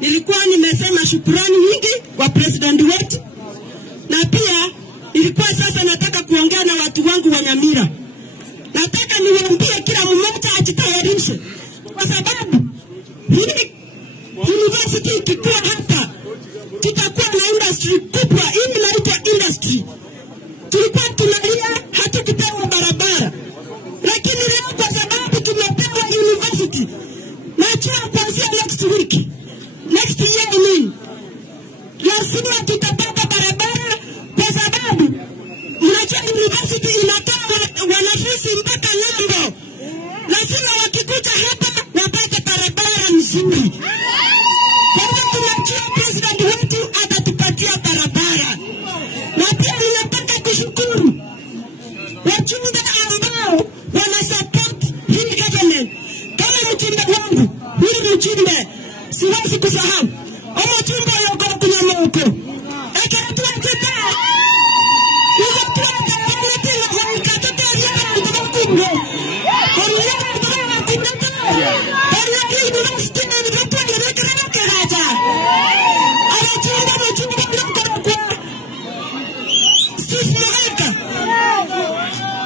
nilikuwa nimesema shukrani nyingi kwa president wetu, na pia nilikuwa sasa nataka kuongea na watu wangu wa Nyamira. Nataka niwaambie kila mmoja ajitayarishe, kwa sababu hii university ikikuwa hapa tutakuwa na industry kubwa. Hii inaitwa industry. Tulikuwa tunalia hatukupewa barabara, lakini leo kwa sababu tumepewa university, najua kuanzia next week, next year lazima tutapata barabara, kwa sababu unajua university inatoa wanafunzi mpaka Lambo. Lazima wakikuja hapa wapate barabara nzuri. Kwa hivyo tunajua president wetu atatupatia barabara. Na pia ninataka kushukuru wajumbe ambao wanasupport hii government. Kama mjumbe wangu, huyu mjumbe siwezi kusahau. Omo chumba yoko kunyama huko. Eka tuwateta. Uzo tuwata wamete na wanikatote ya mtumakungo. Koriya mtumakungo kunata. Koriya hii university na nikotua ya mekana keraja. Ala chumba mchumba mchumba kwa Steve Moreka.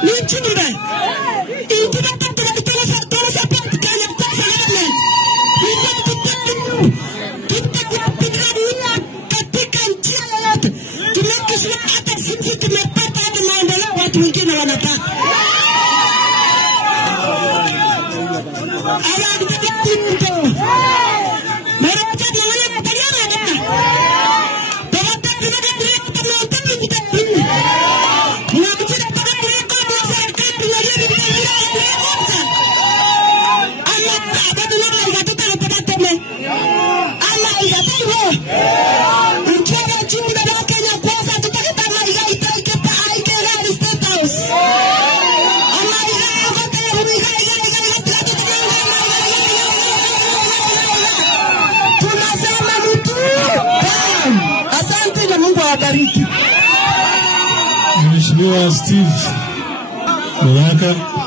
Ni chumba. Intimata tuwa support kanya kwa government. We want to tell you. Katika njia yote tumekisha hata sisi tumepata hadi maendeleo watu wengine wanataka. Asante na Mungu awabariki. Mheshimiwa Steve Moreka.